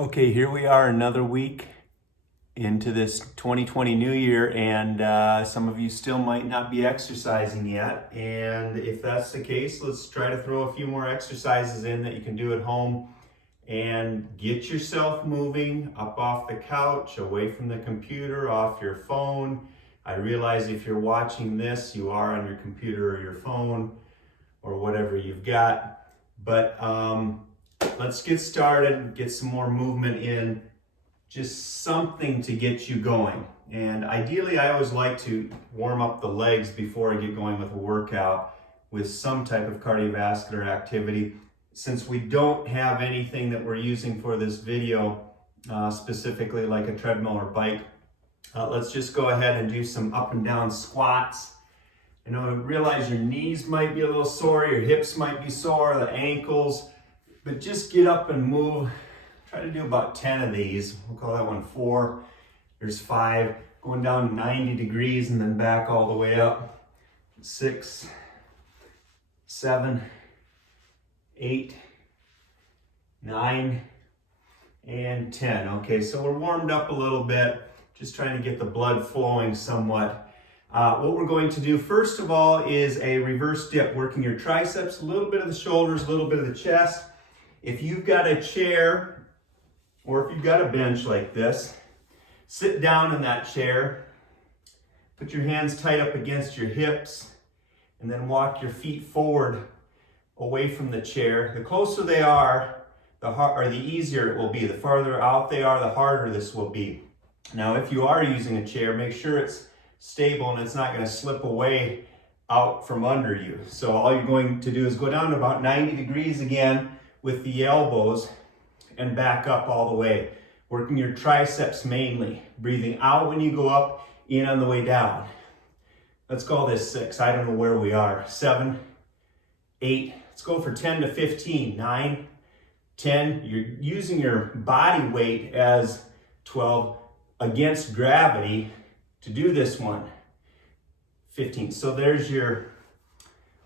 Okay, here we are another week into this 2020 new year, and some of you still might not be exercising yet. And if that's the case, let's try to throw a few more exercises in that you can do at home and get yourself moving up off the couch, away from the computer, off your phone. I realize if you're watching this, you are on your computer or your phone or whatever you've got, but let's get started, get some more movement in, just something to get you going. And ideally, I always like to warm up the legs before I get going with a workout with some type of cardiovascular activity. Since we don't have anything that we're using for this video, specifically like a treadmill or bike, let's just go ahead and do some up and down squats. I know, realize your knees might be a little sore, your hips might be sore, the ankles, but just get up and move. Try to do about 10 of these. We'll call that one 4. There's 5. Going down 90 degrees and then back all the way up. 6, 7, 8, 9, and 10. Okay, so we're warmed up a little bit. Just trying to get the blood flowing somewhat. What we're going to do first of all is a reverse dip, working your triceps, a little bit of the shoulders, a little bit of the chest. If you've got a chair or if you've got a bench like this, sit down in that chair, put your hands tight up against your hips, and then walk your feet forward away from the chair. The closer they are, the easier it will be. The farther out they are, the harder this will be. Now, if you are using a chair, make sure it's stable and it's not going to slip away out from under you. So all you're going to do is go down to about 90 degrees again with the elbows and back up all the way. Working your triceps mainly. Breathing out when you go up, in on the way down. Let's call this 6. I don't know where we are. 7, 8. Let's go for 10 to 15. 9, 10. You're using your body weight as 12 against gravity to do this one. 15. So there's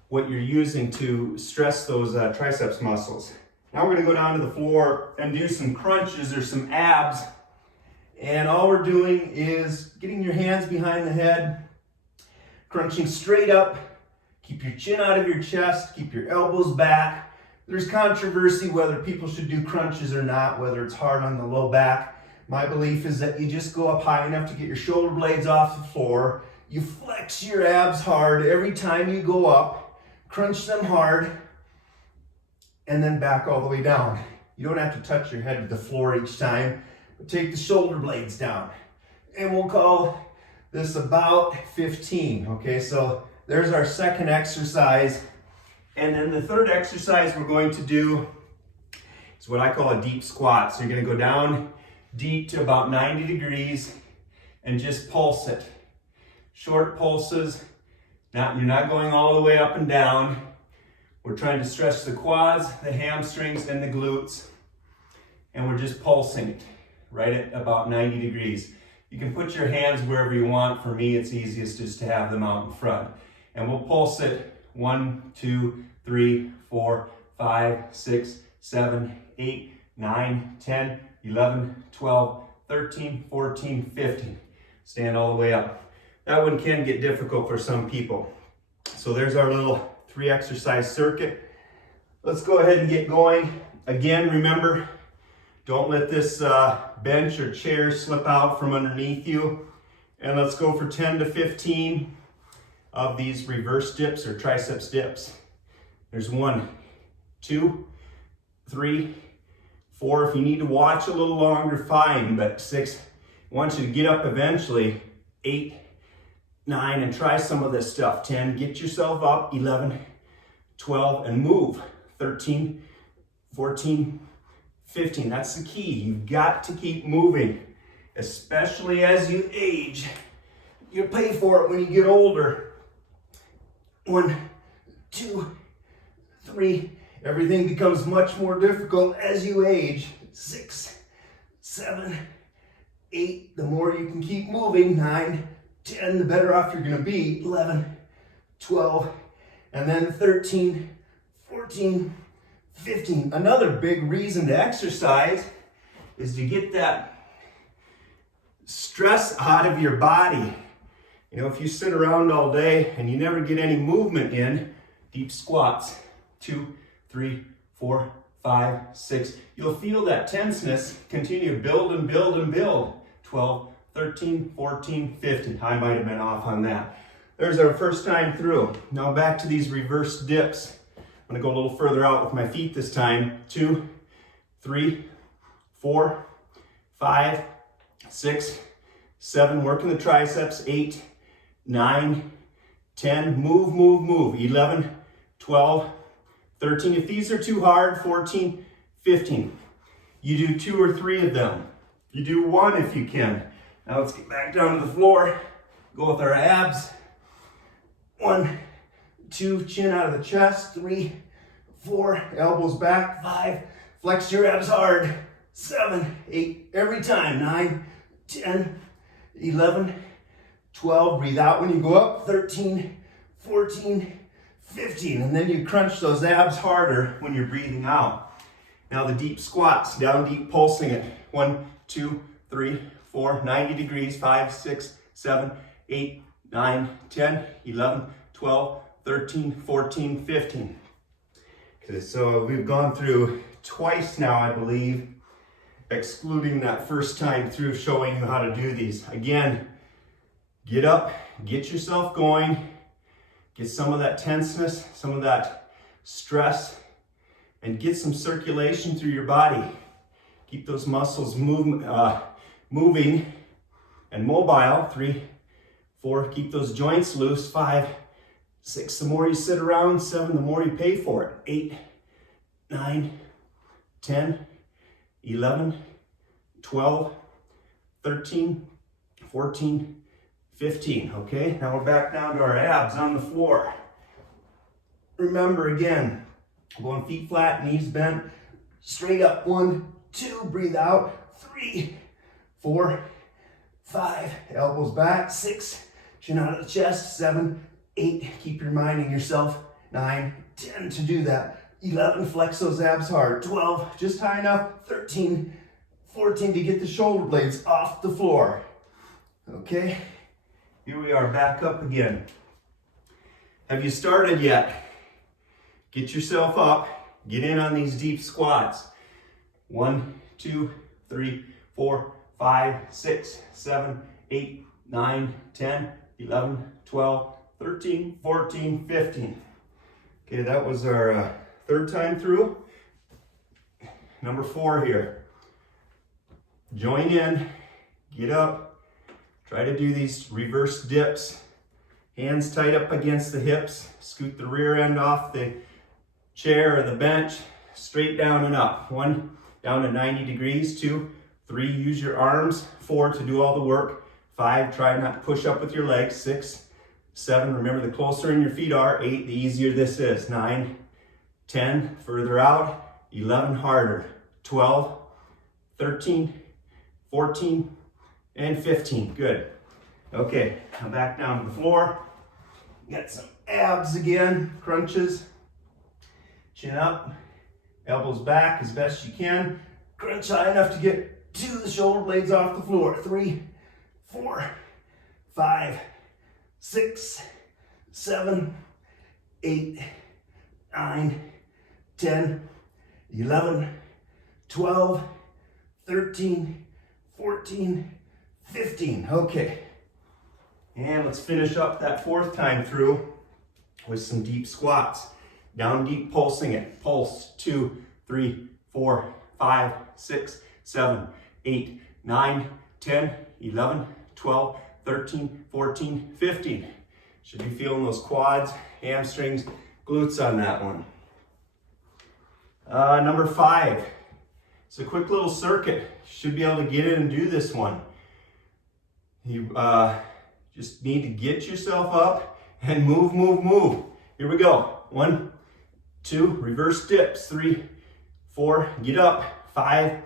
what you're using to stress those triceps muscles. Now we're going to go down to the floor and do some crunches or some abs. And all we're doing is getting your hands behind the head, crunching straight up. Keep your chin out of your chest, keep your elbows back. There's controversy whether people should do crunches or not, whether it's hard on the low back. My belief is that you just go up high enough to get your shoulder blades off the floor. You flex your abs hard every time you go up, crunch them hard, and then back all the way down. You don't have to touch your head to the floor each time, but take the shoulder blades down. And we'll call this about 15. Okay, so there's our second exercise. And then the third exercise we're going to do is what I call a deep squat. So you're going to go down deep to about 90 degrees and just pulse it. Short pulses. Now you're not going all the way up and down. We're trying to stretch the quads, the hamstrings, and the glutes. And we're just pulsing it right at about 90 degrees. You can put your hands wherever you want. For me, it's easiest just to have them out in front. And we'll pulse it 1, 2, 3, 4, 5, 6, 7, 8, 9, 10, 11, 12, 13, 14, 15. Stand all the way up. That one can get difficult for some people. So there's our little 3 exercise circuit. Let's go ahead and get going. Again, remember, don't let this bench or chair slip out from underneath you. And let's go for 10 to 15 of these reverse dips or triceps dips. There's 1, 2, 3, 4. If you need to watch a little longer, fine, but 6. I want you to get up eventually. 8, 9, and try some of this stuff. 10, get yourself up. 11, 12, and move. 13, 14, 15. That's the key. You've got to keep moving, especially as you age. You pay for it when you get older. 1, 2, 3. Everything becomes much more difficult as you age. 6, 7, 8. The more you can keep moving. 9, 10, the better off you're going to be. 11, 12, and then 13, 14, 15. Another big reason to exercise is to get that stress out of your body. You know, if you sit around all day and you never get any movement in, deep squats, 2, 3, 4, 5, 6. You'll feel that tenseness continue to build and build and build. 12, 13, 14, 15. I might have been off on that. There's our first time through. Now back to these reverse dips. I'm gonna go a little further out with my feet this time. 2, 3, 4, 5, 6, 7. Working the triceps. 8, 9, 10. Move, move, move. 11, 12, 13. If these are too hard, 14, 15. You do 2 or 3 of them. You do 1 if you can. Now let's get back down to the floor. Go with our abs. 1, 2, chin out of the chest. 3, 4, elbows back. 5, flex your abs hard. 7, 8, every time. 9, 10, 11, 12. Breathe out when you go up. 13, 14, 15. And then you crunch those abs harder when you're breathing out. Now the deep squats, down deep, pulsing it. 1, 2, 3, 4, 90 degrees. 5, 6, 7, 8, 9, 10, 11, 12, 13, 14, 15. Okay, so we've gone through twice now, I believe, excluding that first time through showing you how to do these. Again, get up, get yourself going, get some of that tenseness, some of that stress, and get some circulation through your body. Keep those muscles moving and mobile. 3, 4, keep those joints loose. 5, 6, the more you sit around. 7, the more you pay for it. 8, 9, 10, 11, 12, 13, 14, 15. Okay, now we're back down to our abs on the floor. Remember again, going feet flat, knees bent, straight up. 1, 2, breathe out. 3, 4, 5, elbows back. 6, chin out of the chest. 7, 8, keep your mind and yourself. 9, 10 to do that. 11, flex those abs hard. 12, just high enough. 13, 14 to get the shoulder blades off the floor. Okay, here we are back up again. Have you started yet? Get yourself up, get in on these deep squats. 1, 2, 3, 4, 5, 6, 7, 8, 9, 10, 11, 12, 13, 14, 15. Okay, that was our third time through. Number 4 here. Join in, get up, try to do these reverse dips. Hands tight up against the hips, scoot the rear end off the chair or the bench, straight down and up. 1, down to 90 degrees. 2, 3, use your arms. 4, to do all the work. 5, try not to push up with your legs. 6, 7, remember the closer in your feet are. 8, the easier this is. 9, 10, further out. 11, harder. 12, 13, 14, and 15. Good. Okay, now back down to the floor. Got some abs again, crunches. Chin up, elbows back as best you can. Crunch high enough to get to the shoulder blades off the floor. 3, 4, 5, 6, 7, 8, 9, 10, 11, 12, 13, 14, 15. Okay. And let's finish up that 4th time through with some deep squats. Down deep, pulsing it. Pulse. 2, 3, 4, 5, 6, 7, 8, 9, 10, 11, 12, 13, 14, 15. Should be feeling those quads, hamstrings, glutes on that one. Number 5. It's a quick little circuit. Should be able to get in and do this one. You just need to get yourself up and move, move, move. Here we go. 1, 2, reverse dips. 3, 4, get up. 5,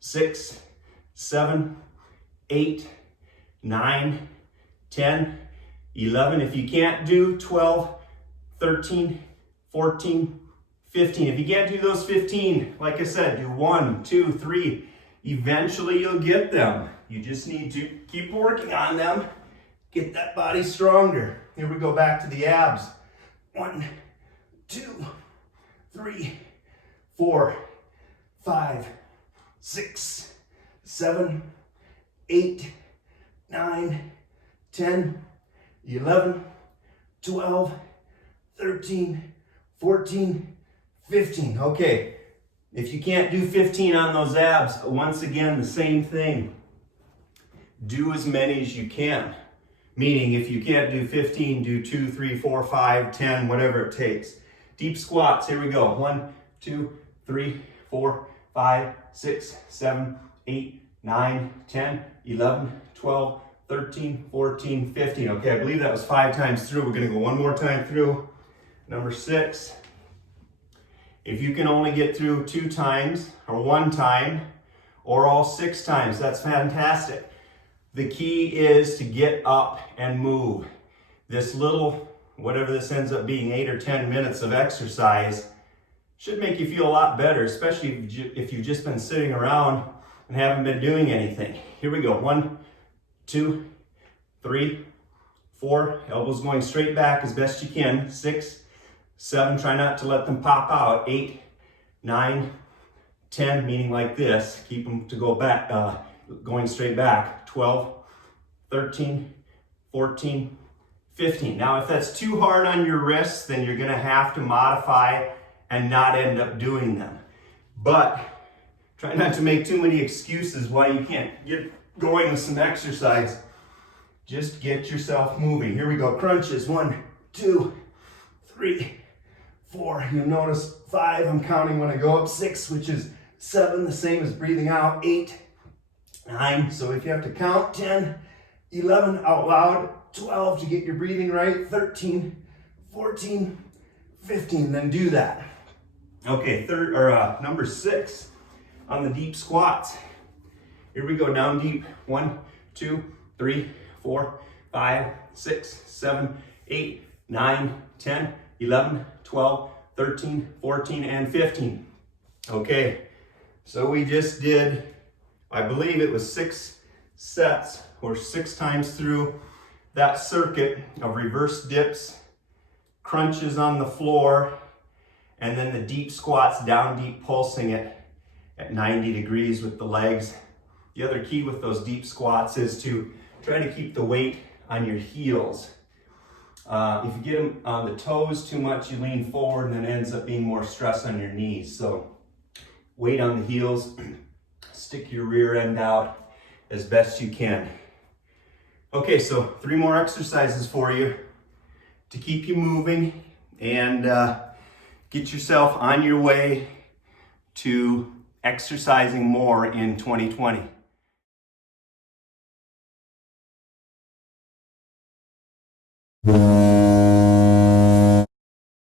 6, 7, 8, 9, 10, 11. If you can't do 12, 13, 14, 15. If you can't do those 15, like I said, do 1, 2, 3. Eventually you'll get them. You just need to keep working on them. Get that body stronger. Here we go back to the abs. 1, 2, 3, 4, 5, 6, 7, 8, 9, 10, 11, 12, 13, 14, 15. Okay, if you can't do 15 on those abs, once again, the same thing. Do as many as you can. Meaning, if you can't do 15, do 2, 3, 4, 5, 10, whatever it takes. Deep squats, here we go. 1, 2, 3, 4, 5, 6, 7, 8, 9, 10, 11, 12, 13, 14, 15. Okay, I believe that was 5 times through. We're gonna go one more time through. Number 6. If you can only get through 2 times, or 1 time, or all 6 times, that's fantastic. The key is to get up and move. This little, whatever this ends up being, 8 or 10 minutes of exercise should make you feel a lot better, especially if you've just been sitting around and haven't been doing anything. Here we go. 1, 2, 3, 4. Elbows going straight back as best you can. 6, 7. Try not to let them pop out. 8, 9, 10, meaning like this. Keep them to go back, going straight back. 12, 13, 14, 15. Now, if that's too hard on your wrists, then you're gonna have to modify and not end up doing them. But try not to make too many excuses why you can't get going with some exercise. Just get yourself moving. Here we go, crunches. 1, 2, 3, 4. You'll notice 5, I'm counting when I go up. 6, which is 7, the same as breathing out. 8, 9, so if you have to count, 10, 11 out loud, 12 to get your breathing right, 13, 14, 15, then do that. Okay, number 6 on the deep squats. Here we go, down deep. 1, 2, 3, 4, 5, 6, 7, 8, 9, 10, 11, 12, 13, 14, and 15. Okay, so we just did, I believe it was 6 sets or 6 times through that circuit of reverse dips, crunches on the floor, and then the deep squats, down deep, pulsing it at 90 degrees with the legs. The other key with those deep squats is to try to keep the weight on your heels. If you get them on the toes too much, you lean forward and then it ends up being more stress on your knees. So weight on the heels, stick your rear end out as best you can. Okay, so 3 more exercises for you to keep you moving and get yourself on your way to exercising more in 2020.